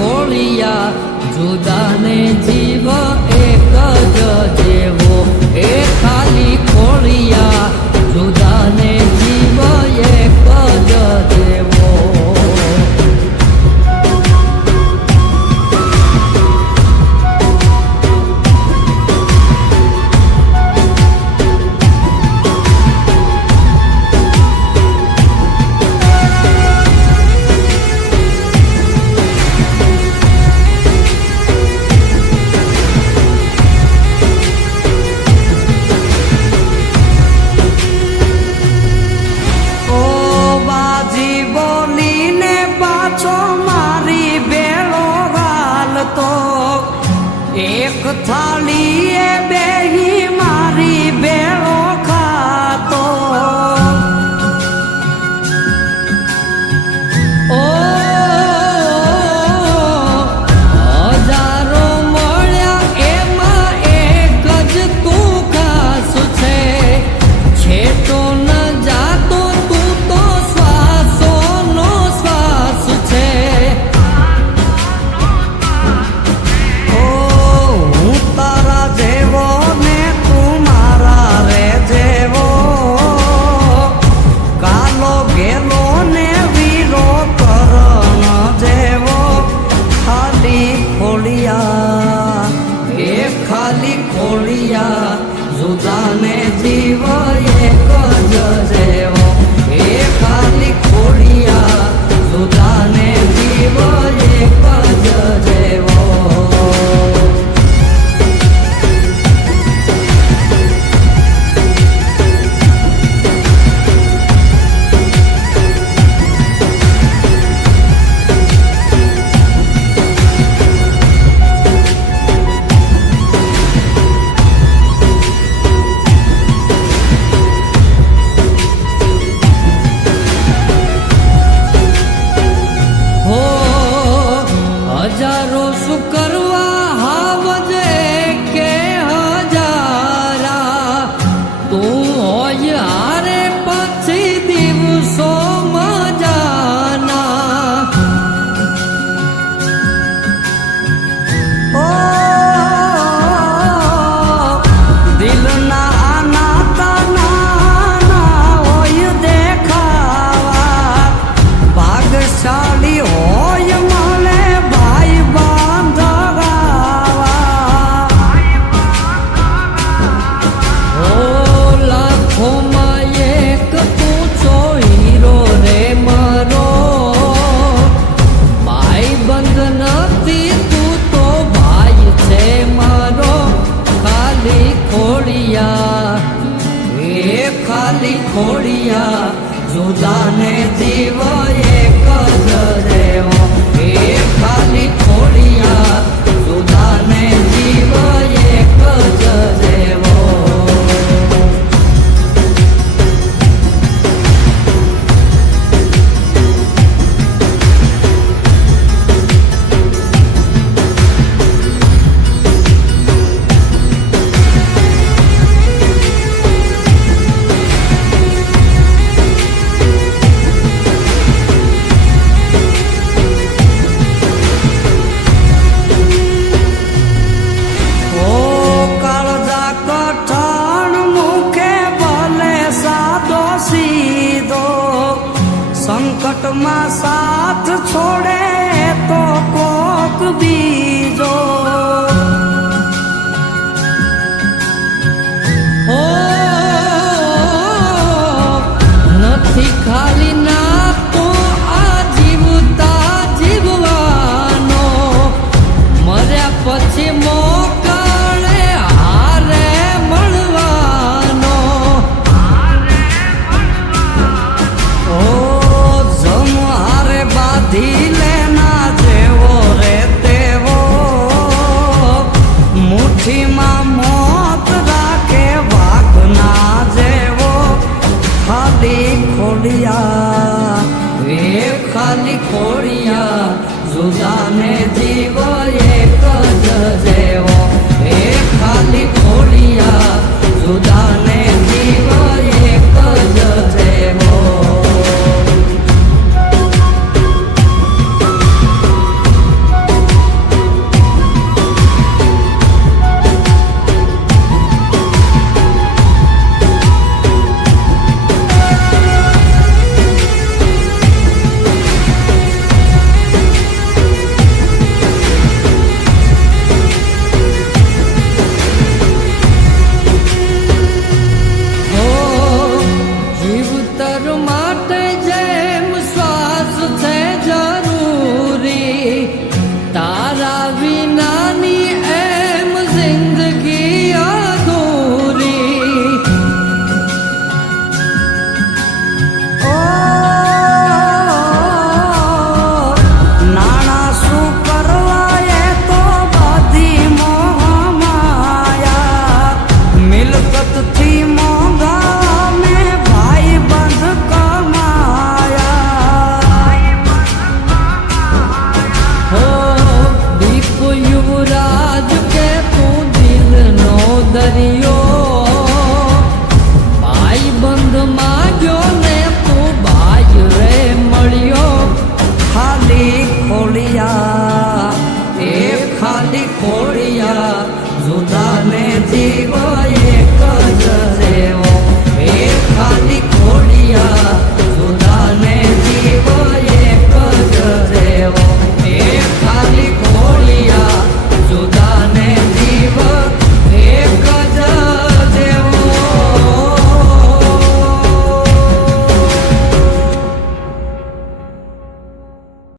ખોળિયા જુદાને જીવ એક જ જેવો એ ખાલી ખોળિયા જુદાને જીવ એક જ જેવો એક થાળી એ બેહી મારી બેળો ખાતો ઓ હજારો મળ્યા એમાં એક જ તું ખાસ છે છેટો ન જાતો તું તો શ્વાસોનો શ્વાસ છે ખાલી ખોળિયા જુદાને જીવ એક જ જેવો એ ખાલી ખોળિયા જુદાને જીવ એક જ જેવો હજારો શું કરવા હાવજે કે હજારા તું હોય હારે પછી દિવસો મજાના ઓ દિલના આના તાના હોય દેખાવા ભાગશાળી હોય ખાલી ખોળિયા જુદાને જીવ એક જ જેવો એ ખાલી ખોળિયા જુદાને જીવ એક જ જેવો સંકટમાં સાથ છોડે તો કોક બીજો હો નથી ખાલી ના તો આ જીવતા જીવવાનો મર્યા પછી મોકળે હારે મળવાનો બાંધી લેના જેવો રે તેવો વિનાની એમ જિંદગી અધૂરી. ઓ નાણા શું કરવા એ તો બધી મોહમાયા. મિલકતથી મોંઘા મેં ભાઈ બંધ કમાયા. હો દીપ યુવરાજ કે તું દિલનો દરિયો, ભાઈ બંધ માગ્યો ને તું ભાઈ રે મળ્યો. ખાલી ખોલિયા એ ખાલી ખોડિયા જુદાને જીવ